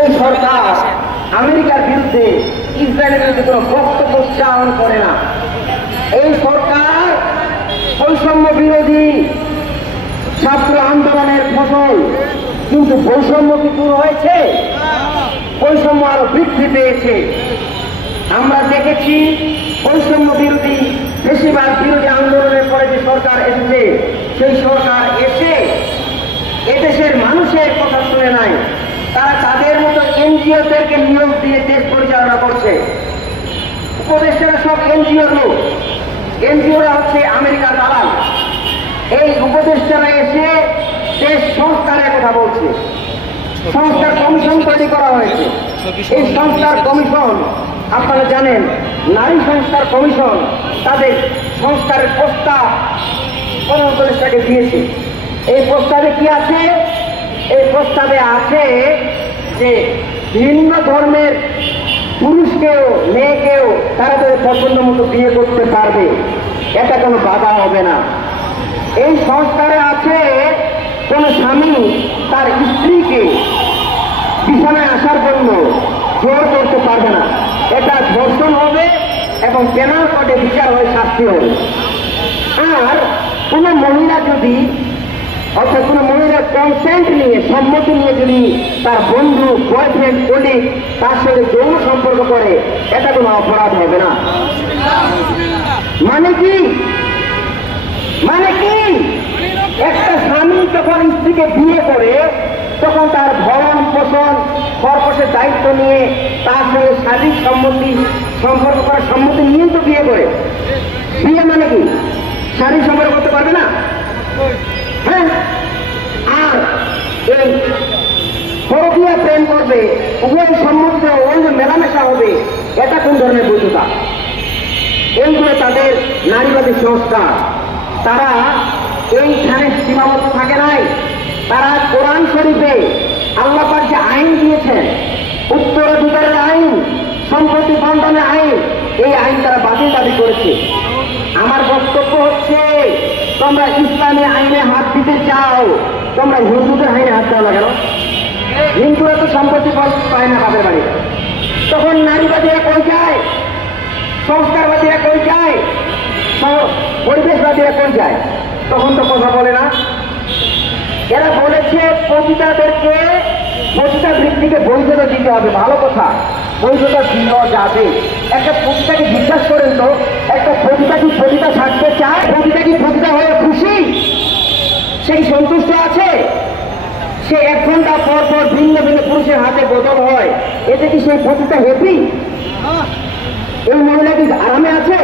এই সরকার আমেরিকার বিরুদ্ধে ইসরায়েলের বিরুদ্ধে কোনো বক্তব্য উচ্চারণ করে না। এই সরকার বৈষম্য বিরোধী ছাত্র আন্দোলনের ফসল, কিন্তু বৈষম্য কি দূর হয়েছে? বৈষম্য আরো বৃদ্ধি পেয়েছে। আমরা দেখেছি বৈষম্য বিরোধী বেশিরভাগ বিরোধী আন্দোলনের পরে যে সরকার এসেছে, সেই সরকার এসে এদেশের মানুষের কথা শুনে নাই। তারা তাদের মতো এনজিওদেরকে নিয়োগ দিয়ে দেশ পরিচালনা করছে। উপদেষ্টারা সব এনজিওর লোক, এনজিওরা হচ্ছে আমেরিকার দালাল। এই উপদেষ্টারা এসে দেশ সংস্কারের কথা বলছে। সংস্কার কমিশন তৈরি করা হয়েছে। এই সংস্কার কমিশন, আপনারা জানেন, নারী সংস্কার কমিশন তাদের সংস্কারের প্রস্তাব প্রধান উপদেষ্টাকে দিয়েছে। এই প্রস্তাবে কি আছে? এই প্রস্তাবে আছে যে ভিন্ন ধর্মের পুরুষকেও মেয়েকেও তারা তাদের পছন্দ মতো বিয়ে করতে পারবে, এটা কোনো বাধা হবে না। এই সংস্কারে আছে কোন স্বামী তার স্ত্রীকে বিছানায় আসার জন্য জোর করতে পারবে না, এটা ধর্ষণ হবে এবং পেনাল কোডে বিচার হয়ে শাস্তি হবে। আর কোন মহিলা যদি, অর্থাৎ কোন মহিলার কনসেন্ট নিয়ে, সম্মতি নিয়ে যদি তার বন্ধু, বয়ফ্রেন্ড, কলিগ তার সঙ্গে যৌন সম্পর্ক করে, এটা কোনো অপরাধ হবে না। মানে কি? মানে কি? একটা স্বামী যখন স্ত্রীকে বিয়ে করে, তখন তার ভরণ পোষণ খরচের দায়িত্ব নিয়ে তার সঙ্গে শারীরিক সম্পর্ক করার সম্মতি নিয়েই তো বিয়ে করে। বিয়ে মানে কি? শারীরিক সম্পর্ক করতে পারবে না? হ্যাঁ। আর এই পরকীয়া প্রেম করবে, উভয় সম্মতিতে ওই যে মেলামেশা হবে, এটা কোন ধরনের বৈধতা? এইগুলো তাদের নারীবাদী সংস্কার। তারা এইখানে সীমাবদ্ধ থাকে নাই। তারা কোরআন শরীফে আল্লাহ পাক যে আইন দিয়েছেন, উত্তরাধিকারের আইন, সম্পত্তি বন্টনের আইন, এই আইন তারা বাতিল দাবি করেছে। আমার বক্তব্য হচ্ছে, তোমরা ইসলামী আইনে হাত দিতে চাও, তোমরা হিন্দুদের আইনে হাত দাও না কেন? হিন্দুরা তো সম্পত্তি পায় না বাপের বাড়ি। তখন নারীবাদীরা কই যায়? সংস্কারবাদীরা কই যায়? পরিবেশবাদীরা কই যায়? তখন তো কথা বলে না। এরা বলেছে পতিতাদেরকে, পতিতা বৃত্তিকে বৈধতা দিতে হবে। ভালো কথা, বৈধতা দেওয়া যাবে। একটা পতিতাকে জিজ্ঞাসা করেন তো, একটা পতিতা কি পতিতা থাকতে চায়? পতিতা কি পতিতা হয়ে খুশি? সেই সন্তুষ্ট আছে? সে 1 ঘন্টা পর পর ভিন্ন ভিন্ন পুরুষের হাতে বদল হয়, এতে কি সেই পতিতা হ্যাপি? এই মহিলা কি আরামে আছে?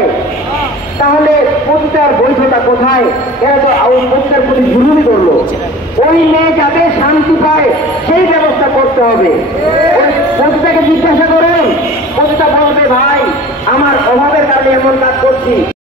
তাহলে পতিতার বৈধতা কোথায়? এরা তো পতিতার প্রতি জুলুমি করলো। ওই মেয়ে যাতে শান্তি পায় সেই ব্যবস্থা করতে হবে। পতিতাকে জিজ্ঞাসা করেন, পতিতা বলবে, ভাই আমার অভাবের কারণে এমন কাজ করছি।